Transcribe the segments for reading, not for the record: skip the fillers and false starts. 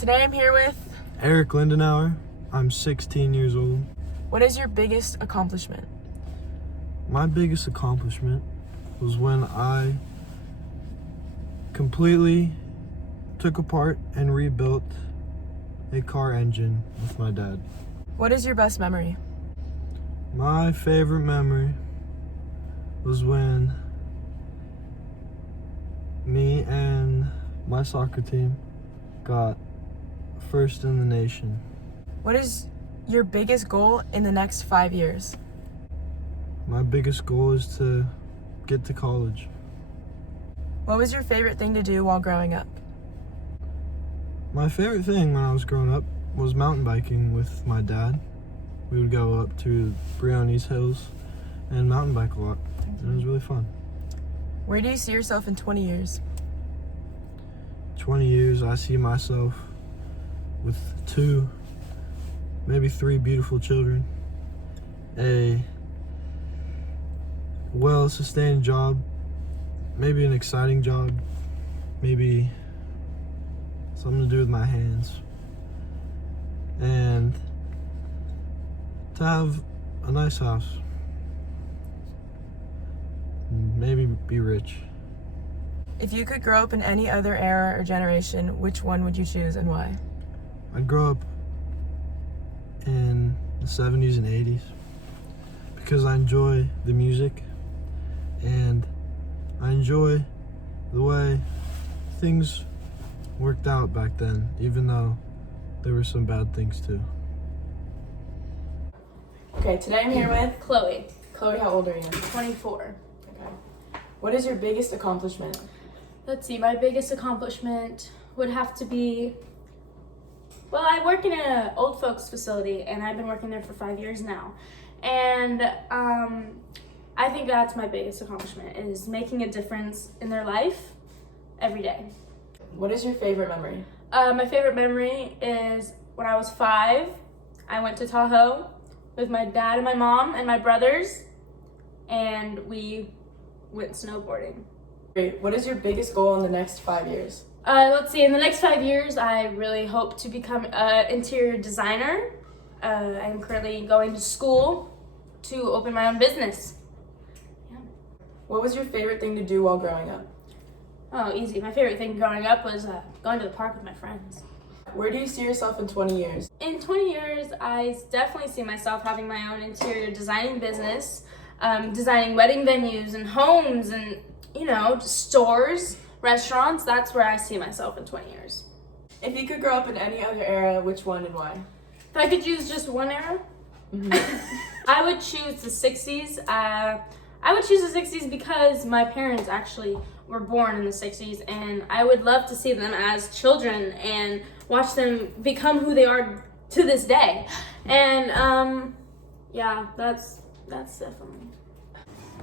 Today I'm here with... Eric Lindenauer. I'm 16 years old. What is your biggest accomplishment? My biggest accomplishment was when I completely took apart and rebuilt a car engine with my dad. What is your best memory? My favorite memory was when me and my soccer team got first in the nation. What is your biggest goal in the next 5 years? My biggest goal is to get to college. What was your favorite thing to do while growing up? My favorite thing when I was growing up was mountain biking with my dad. We would go up to Briones Hills and mountain bike a lot. And it was really fun. Where do you see yourself in 20 years? 20 years, I see myself with 2, maybe 3 beautiful children, a well-sustained job, maybe an exciting job, maybe something to do with my hands, and to have a nice house, maybe be rich. If you could grow up in any other era or generation, which one would you choose and why? I'd grow up in the 70s and 80s because I enjoy the music and I enjoy the way things worked out back then, even though there were some bad things too. Okay, today I'm here with... Chloe, Chloe, how old are you? 24. Okay. What is your biggest accomplishment? Let's see, my biggest accomplishment would have to be, well, I work in an old folks facility and I've been working there for 5 years now. And I think that's my biggest accomplishment, is making a difference in their life every day. What is your favorite memory? My favorite memory is when I was 5, I went to Tahoe with my dad and my mom and my brothers, and we went snowboarding. Great. What is your biggest goal in the next 5 years? Let's see, in the next 5 years, I really hope to become an interior designer. I'm currently going to school to open my own business. Yeah. What was your favorite thing to do while growing up? Oh, easy. My favorite thing growing up was going to the park with my friends. Where do you see yourself in 20 years? In 20 years, I definitely see myself having my own interior designing business, designing wedding venues and homes and, stores, restaurants. That's where I see myself in 20 years. If you could grow up in any other era, which one and why? If I could choose just one era, I would choose the 60s. I would choose the 60s because my parents actually were born in the 60s, and I would love to see them as children and watch them become who they are to this day. And that's definitely.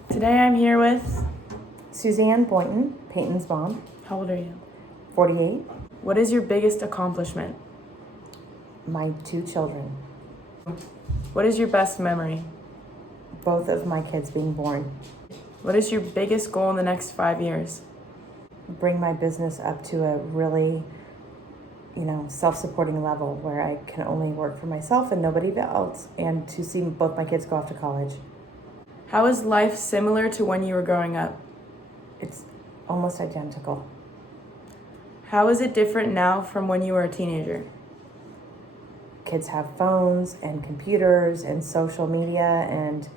Today I'm here with... Suzanne Boynton, Peyton's mom, How old are you? 48, What is your biggest accomplishment? my 2 children, What is your best memory? both of my kids being born. What is your biggest goal in the next 5 years? Bring my business up to a really, self-supporting level where I can only work for myself and nobody else, and to see both my kids go off to college. How is life similar to when you were growing up? It's almost identical. How is it different now from when you were a teenager? Kids have phones and computers and social media, and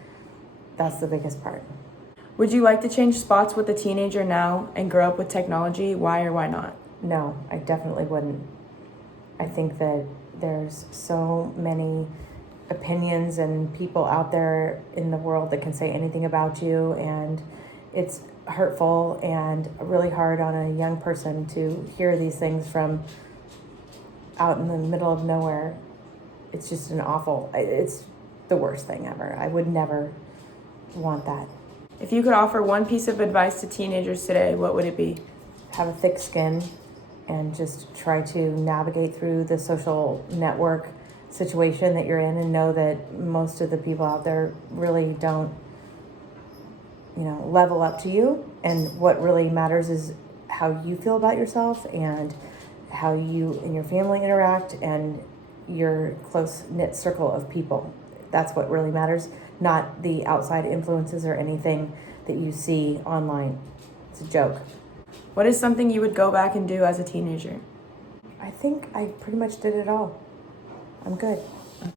that's the biggest part. Would you like to change spots with a teenager now and grow up with technology? Why or why not? No, I definitely wouldn't. I think that there's so many opinions and people out there in the world that can say anything about you, and it's hurtful and really hard on a young person to hear these things from out in the middle of nowhere. It's just it's the worst thing ever. I would never want that. If you could offer one piece of advice to teenagers today, what would it be? Have a thick skin and just try to navigate through the social network situation that you're in, and know that most of the people out there really don't, level up to you. And what really matters is how you feel about yourself and how you and your family interact and your close-knit circle of people. That's what really matters, not the outside influences or anything that you see online. It's a joke. What is something you would go back and do as a teenager? I think I pretty much did it all. I'm good.